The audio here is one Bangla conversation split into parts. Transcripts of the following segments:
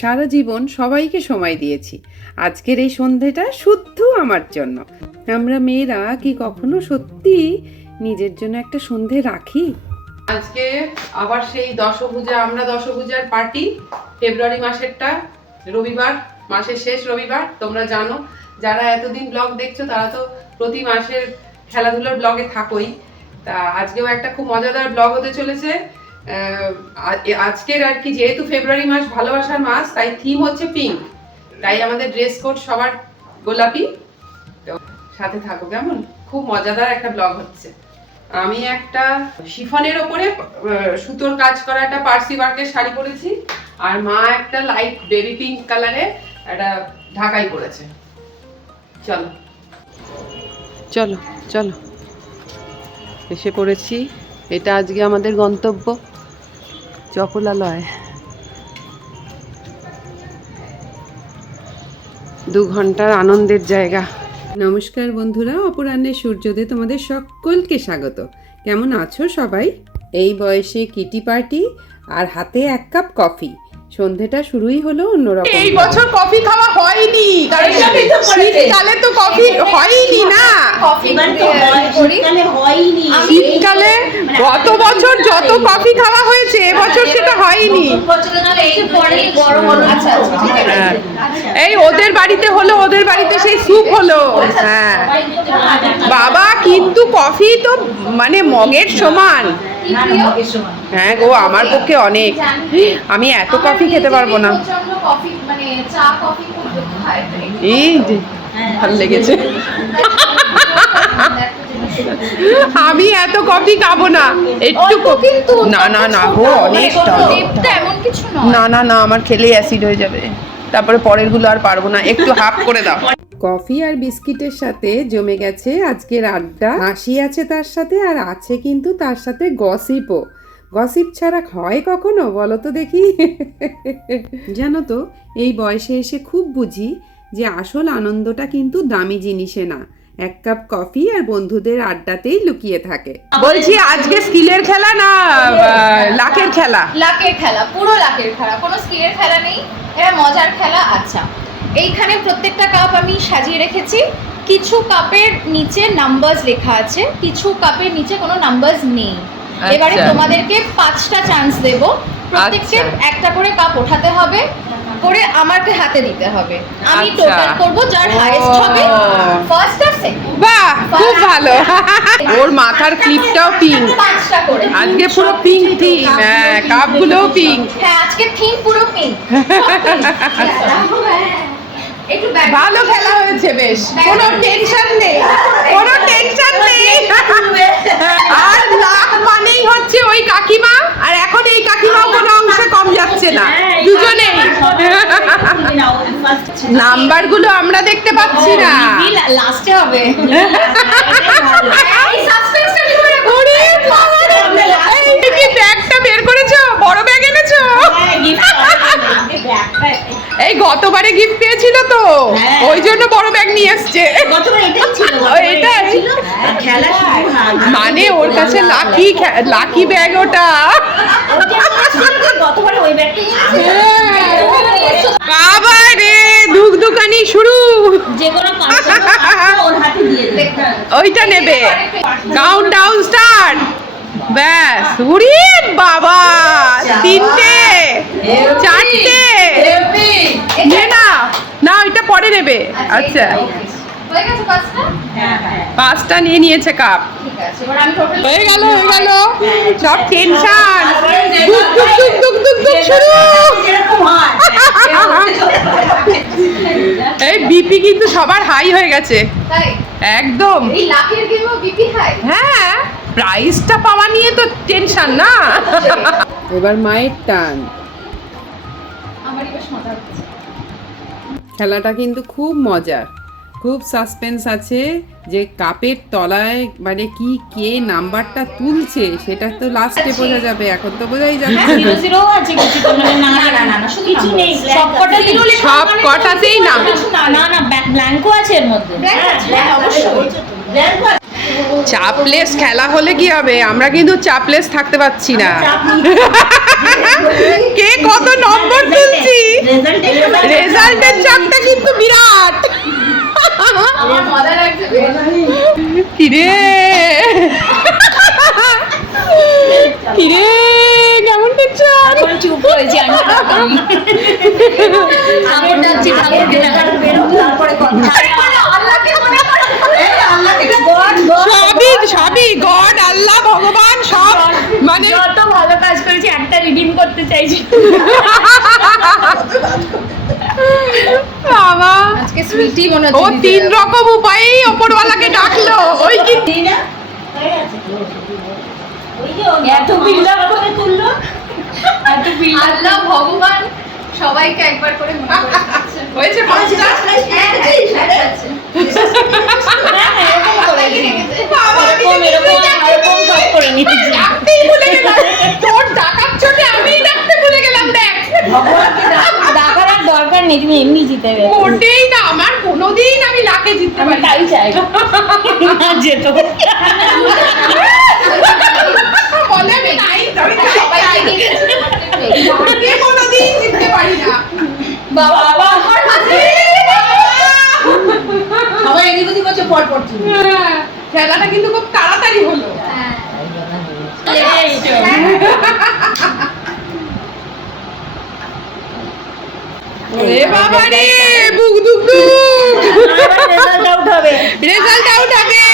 সারা জীবন সবাইকে সময় দিয়েছি, আজকের এই সন্ধেটা শুদ্ধ আমার জন্য। আমরা মেয়েরা কি কখনো সত্যি নিজের জন্য একটা সন্ধে রাখি? আজকে আবার সেই দশভূজা, আমরা দশভূজার পার্টি, ফেব্রুয়ারি মাসেরটা, রবিবার, মাসের শেষ রবিবার। তোমরা জানো, যারা এতদিন ব্লগ দেখছো তারা তো প্রতি মাসের খেলাধুলার ব্লগে থাকোই। তা আজকেও একটা খুব মজাদার ব্লগ হতে চলেছে। আজকের আর কি, যেহেতু ফেব্রুয়ারি মাস ভালোবাসার মাস, তাই থিম হচ্ছে পিঙ্ক, তাই আমাদের ড্রেস কোড সবার গোলাপি। তো সাথে থাকো, কেমন খুব মজাদার একটা ব্লগ হচ্ছে। আমি একটা শিফনের ওপরে সুতোর কাজ করা একটা পার্সি ওয়ার্কের শাড়ি পরেছি, আর মা একটা লাইট বেবি পিঙ্ক কালারে একটা ঢাকাই পরেছে। চলো চলো চলো, এসে পড়েছি। এটা আজকে আমাদের গন্তব্য চপলালয়। 2 ঘন্টার আনন্দের জায়গা। নমস্কার বন্ধুরা, অপরাহ্নের সূর্যোদয়ে তোমাদের সকলকে স্বাগত। কেমন আছো সবাই? এই বয়সে কিটি পার্টি আর হাতে 1 কাপ কফি, সন্ধেটা শুরুই হলো অন্যরকম। এই বছর কফি খাওয়া হয়নি, কারণ শীতকালে তো কফি হয়নি না। শীতকালে গত বছর যত কফি খাওয়া হয়েছে, এবছর সেটা হয়নি। এই ওদের বাড়িতে হলো, ওদের বাড়িতে সেই স্যুপ হলো। হ্যাঁ বাবা, কিন্তু কফি তো মানে মগের সমান। হ্যাঁ গো, আমার পক্ষে অনেক। আমি এত কফি খেতে পারবো না। এই যে ভালো লেগেছে। আমি এত কফি খাবো না, একটু কিন্তু না না না গো, অনেকটা। না না না, আমার খেলে অ্যাসিড হয়ে যাবে, তারপরে পরের গুলো আর পারবো না। একটু হাফ করে দাও। কফি আর বিস্কিটের সাথে জমে গেছে আজকের আড্ডা। হাসি আছে তার সাথে, আর আছে কিন্তু তার সাথে গসিপও। গসিপ ছাড়া হয় কখনো, বলো তো দেখি? জানো তো, এই বয়সে এসে খুব বুঝি যে আসল আনন্দটা কিন্তু দামি জিনিসে না, 1 কাপ কফি আর বন্ধুদের আড্ডাতেই লুকিয়ে থাকে। বলছি আজকে স্কিলের খেলা না লাকের খেলা? লাকের খেলা, পুরো লাকের খেলা, কোনো স্কিলের খেলা নেই, এটা মজার খেলা। আচ্ছা, এইখানে প্রত্যেকটা কাপ আমি সাজিয়ে রেখেছি। কিছু কাপের নিচে নাম্বারস লেখা আছে, কিছু কাপের নিচে কোনো নাম্বারস নেই। এবারে তোমাদেরকে 5টা চান্স দেব, প্রত্যেককে একটা করে কাপ ওঠাতে হবে, করে আমাকে হাতে দিতে হবে। আমি টোটাল করব, যার হাইয়েস্ট হবে ফার্স্ট আর সেকেন্ড। বাহ, খুব ভালো। ওর মাথার ক্লিপটাও পিঙ্ক, 5টা করে। আজকে পুরো পিঙ্ক থিম। হ্যাঁ, কাপগুলোও পিঙ্ক। হ্যাঁ, আজকে থিম পুরো পিঙ্ক। একটু ভালো খেলা হয়েছে, বেশ। কোনো টেনশন নেই, কোনো টেনশন নেই। আর লাখ মানেই হচ্ছে ওই কাকিমা, আর এখন এই কাকিমা কোনো অংশে কম যাচ্ছে না, দুজনেই। নাম্বারগুলো আমরা দেখতে পাচ্ছি না, লাস্টে হবে। এই সাসপেন্সটা কি করে? এই কি ব্যাগটা বের করেছো? বড় ব্যাগ এনেছো? এই গতবারে গিফট পেয়েছিল তো, ওই জন্য বড় ব্যাগ নিয়ে এসছে। মানে ওর কাছে লাকি ব্যাগ ওটা। বাবা রে, দুকানি শুরু। ওইটা নেবে। Count down start. ব্যাস, উড়ি বাবা, 3টে 4টে নে না না, ওইটা পরে নেবে। আচ্ছা, হয়ে গেছে 5টা? 5টা নিয়ে নিয়েছে কাপ। ঠিক আছে, এবার আমি টোটাল হয়ে গেল, হয়ে গেল। সব টেনশন দুক দুক দুক দুক দুক দুক শুরু। এই বিপি কিন্তু সবার হাই হয়ে গেছে। তাই একদম। এই লাকের গেমও বিপি হাই। হ্যাঁ, প্রাইসটা পাওয়া নিয়ে তো টেনশন না। এবার মায়ের টান। আমারই বেশ মজা হচ্ছে। খেলাটা কিন্তু খুব মজার, খুব সাসপেন্স আছে যে কাপের তলায় মানে কি কে নাম্বারটা তুলছে সেটা তো লাস্টে বোঝা যাবে, এখন তো বোঝাই যাচ্ছে। 0 আছে কিছু তো, মানে না না না না, শুধু কিছু নেই, সবকটা 0 লেখা, সব কটাতেই না না না ব্ল্যাঙ্কও আছে এর মধ্যে। হ্যাঁ অবশ্যই ব্ল্যাঙ্ক। চাপলেস খেলা হলে কি হবে, আমরা কিন্তু চাপলেস থাকতে পাচ্ছি না। কে কত নম্বর তুলছি। সবই গড আল্লাহ ভগবান সব মানে যত ভালো কাজ করেছি একটা রিডিম করতে চাইছি। বাবা আজকে সুইটি মনে ও তিন রকম উপায়েই ওপরওয়ালাকে ডাকলো ওই কি এত বিল্ডাপ করে তুললো, এত বিল্ডাপ। আল্লাহ ভগবান সবাইকে একবার করে মনে করে দিচ্ছেন। হয়েছে পাঁচটা ডাকতেই ভুলে গেলাম তোর ডাকার চোটে আমিই ডাকতে ভুলে গেলাম দেখ ডাকার আর দরকার নেই, তুমি এমনি জিতে গেছো। মোটেই না আমার কোনোদিন আমি লাকে জিততে আমি পারি তাই চাই যেত। বলে আমি নাই তবে সবাইকে লাকে কোনোদিন জিততে পারি না বাবা আমার হাতে সবাই এদিক ওদিক করছে পট পট। হ্যাঁ, খেলাটা কিন্তু খুব তাড়াতাড়ি হলো ওরে বাবা রে বুক দুক দুক রেজাল্ট আউট হবে। রেজাল্ট আউট হবে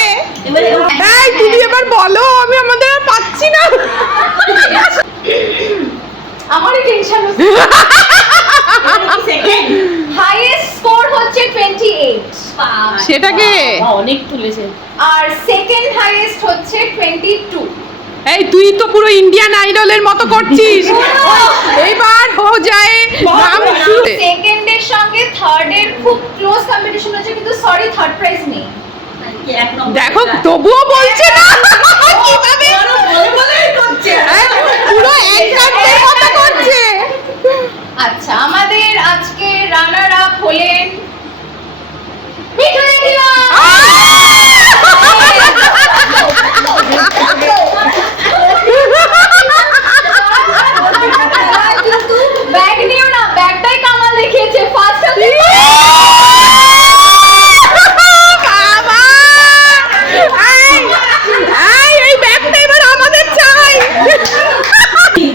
এই তুমি এবার বলো আমি আমাদের আর পাচ্ছি না আমারই টেনশন হচ্ছে। হাইয়েস্ট স্কোর হচ্ছে 28 সেটাকে অনেক তুলেছে। আর সেকেন্ড হাইয়েস্ট হচ্ছে 22। এই তুই তো পুরো ইন্ডিয়ান আইডলের মতো করছিস এইবার হো যায় নাম শুরু সেকেন্ডের সঙ্গে থার্ডের খুব ক্লোজ কম্পিটিশন হচ্ছে, কিন্তু সরি থার্ড প্রাইজ নেই। দেখো তবুও বলছে না কিভাবে হ্যাঁ, পুরো অ্যাঙ্কারদের মতো করছে আচ্ছা, আমাদের আজকে রানার আপ হলেন মিঠু রেখিলা। ব্যাগ নিও না, ব্যাগটাই কামাল দেখিয়েছে ফার্স্ট হচ্ছে। বাবা এই ব্যাগটা এবার আমাদের চাই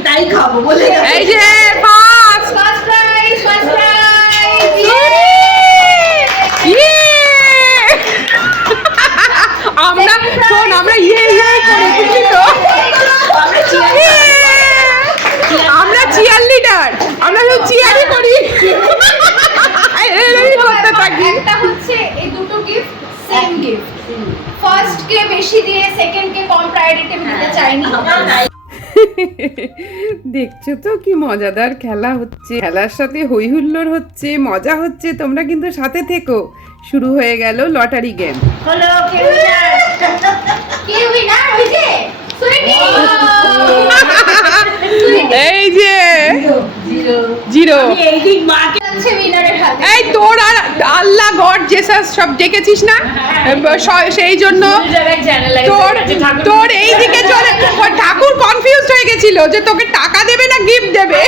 তাই খাবো বলে এই যে first first prize, first prize. আমরা শোন আমরা ইয়ে করি বুঝলি তো আমরা চিয়ার লিডার আমরা সব চিয়ারই করি এরকমই করতে থাকি একটা হচ্ছে এই দুটো গিফট সেম গিফট। ফার্স্ট কে বেশি দিয়ে সেকেন্ড কে কম প্রায়োরিটি আমি দিতে চাইনি। দেখছো তো কি মজাদার খেলা হচ্ছে খেলার সাথে হই হুল্লোড় হচ্ছে মজা হচ্ছে তোমরা কিন্তু সাথে থেকো শুরু হয়ে গেল লটারি গেম হলো কে উইনার হইছে? সুইটি। এই যে জিরো এই দিক মাকে হচ্ছে উইনারের হাতে। এই তোর আর আল্লাহ গড জেসাস সব ডেকেছিস না সেই জন্য জায়গায় চ্যানেল লাগে তোর তোর এই দিকে চলে ওই ঠাকুর কনফিউজড হয়ে গেছিল যে তোকে টাকা দেবে না গিফট দেবে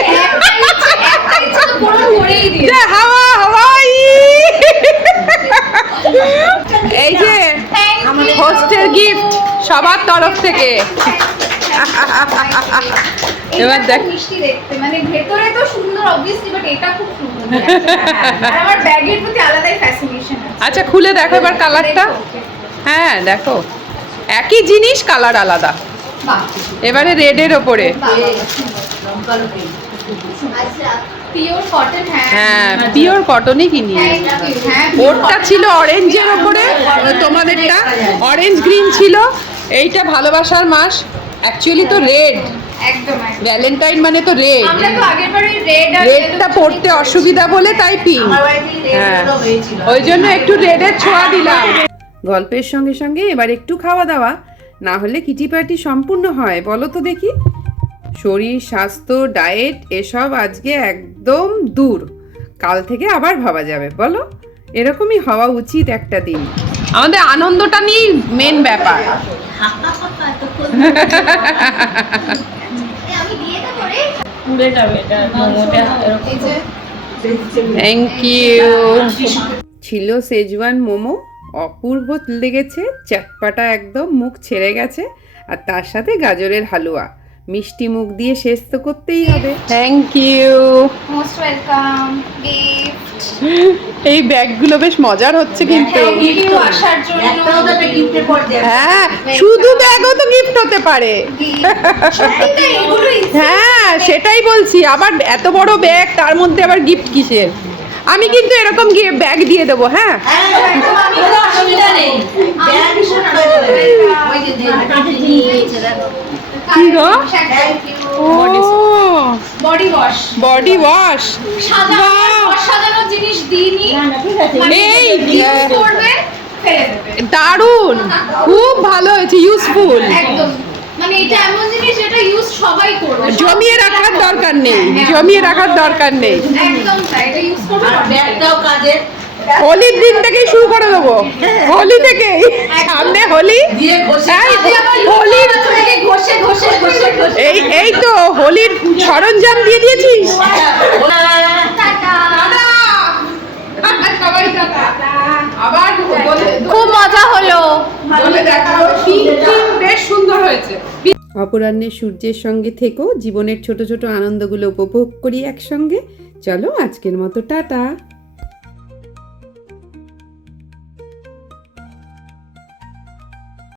একটা ইচ্ছা তো পুরো ভরেই দিয়ে। যে হাওয়া হাওয়াই এই যে হোস্টেল গিফট সবার তরফ থেকে এবার দেখ মিষ্টি দেখতে, মানে ভেতরে তো সুন্দর অবভিয়াসলি, বাট এটা খুব সুন্দর। আর আমার ব্যাগের প্রতি আলাদাই ফ্যাসিনেশন আছে। আচ্ছা খুলে দেখো এবার কালারটা হ্যাঁ দেখো একই জিনিস কালার আলাদা বাহ, এবারে রেডের ওপরে আচ্ছা পিওর কটন। হ্যাঁ পিওর কটনই কিনি হ্যাঁ ওরটা ছিল অরেঞ্জের ওপরে তোমাদেরটা অরেঞ্জ গ্রিন ছিল এইটা ভালোবাসার মাস অ্যাকচুয়ালি তো রেড একদম। ভ্যালেন্টাইন মানে তো রেড আমরা তো আগের বারে রেড আর রেডটা পড়তে অসুবিধা বলে তাই পিঙ্ক হ্যাঁ ওই জন্য একটু রেডের ছোঁয়া দিলাম গল্পের সঙ্গে সঙ্গে এবার একটু খাওয়া দাওয়া না হলে কিটি পার্টি সম্পূর্ণ হয় বলো তো দেখি শরীর স্বাস্থ্য ডায়েট এসব আজকে একদম দূর কাল থেকে আবার ভাবা যাবে বলো এরকমই হওয়া উচিত একটা দিন আমাদের আনন্দটা নিয়ে মেন ব্যাপার আমি দিয়েটা করে পুড়ে যাবে এটা মোমোটা এই যে থ্যাংক ইউ ছিল সেজওয়ান মোমো অপূর্ব লেগেছে চটপাটা একদম মুখ ছেড়ে গেছে আর তার সাথে গাজরের হালুয়া মিষ্টি মুখ দিয়ে শেষ তো করতেই হবে thank you most welcome gift এই ব্যাগগুলো বেশ মজার হচ্ছে কিন্তু। কেউ আসার জন্য হ্যাঁ, শুধু ব্যাগও তো গিফট হতে পারে। সত্যি তাই, এগুলো হ্যাঁ, সেটাই বলছি, আবার এত বড় ব্যাগ, তার মধ্যে আবার গিফট কিসের? আমি কিন্তু এরকম ব্যাগ দিয়ে দেবো। হ্যাঁ, কোনো অসুবিধা নেই। কি গো? ও বডি ওয়াশ, বডি ওয়াশ, সাজানোর জিনিস দিইনি, না না ঠিক আছে। মানে এই, ইউজ করবে ফেলে দেবে, দারুণ, খুব ভালো হয়েছে, ইউজফুল। একদম। মানে এটা এমন জিনিস যেটা ইউজ সবাই করবে, জমিয়ে রাখার দরকার নেই, জমিয়ে রাখার দরকার নেই। একদম তাই, এটা ইউজ করবে। আর ব্যাগটাও কাজের। হোলির দিন থেকেই শুরু করে দেবো, হোলি থেকেই, সামনে হোলি। দিয়ে ঘষে এই, হোলির ঘষে ঘষে ঘষে ঘষে এই তো হোলির সরঞ্জাম দিয়ে দিয়েছিস। সবাই টাটা। আবার খুব মজা হলো। বেশ সুন্দর হয়েছে। অপরাহ্নে সূর্যের সঙ্গে থেকো, জীবনের ছোট ছোট আনন্দগুলো উপভোগ করি একসঙ্গে। চলো আজকের মতো টাটা।